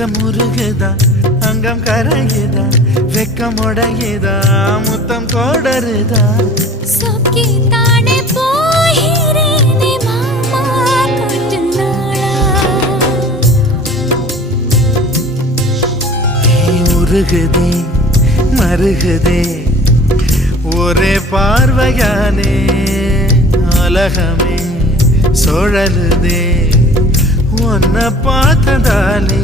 அங்கம் உருகுதா அங்கம் கரையுதா வெக்கம் உடையுதா முத்தம் கோடருதா சொக்கி தானே போகிறேனே மாமா கொஞ்ச நாளா உருகுதே மருகுதே ஒரே பார்வையானே உலகமே சுழலுதே உன்னை பார்த்ததாலே